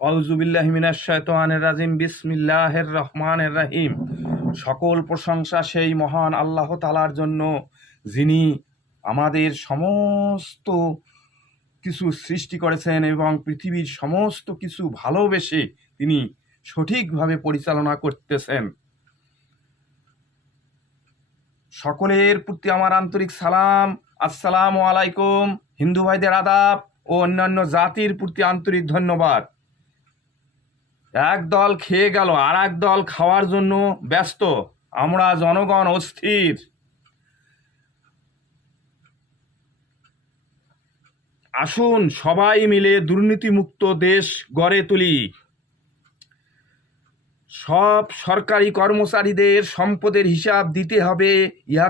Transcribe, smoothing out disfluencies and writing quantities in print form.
আউযু বিল্লাহি মিনাশ শাইতানির রাজিম। বিসমিল্লাহির রহমানির রহিম। সকল প্রশংসা সেই মহান আল্লাহ তাআলার জন্য, যিনি আমাদের সমস্ত কিছু সৃষ্টি করেছেন এবং পৃথিবীর সমস্ত কিছু ভালোবেসে তিনি সঠিকভাবে পরিচালনা করতেছেন। সকলের প্রতি আমার আন্তরিক সালাম, আসসালামু আলাইকুম। হিন্দু ভাইদের আদাব ও অন্যান্য জাতির প্রতি আন্তরিক ধন্যবাদ। এক দল খেয়ে গেল, আর এক দল খাওয়ার জন্য ব্যস্ত। আমরা জনগণ অস্থির। আসুন সবাই মিলে দুর্নীতিমুক্ত দেশ গড়ে তুলি। সব সরকারি কর্মচারীদের সম্পদের হিসাব দিতে হবে, ইহা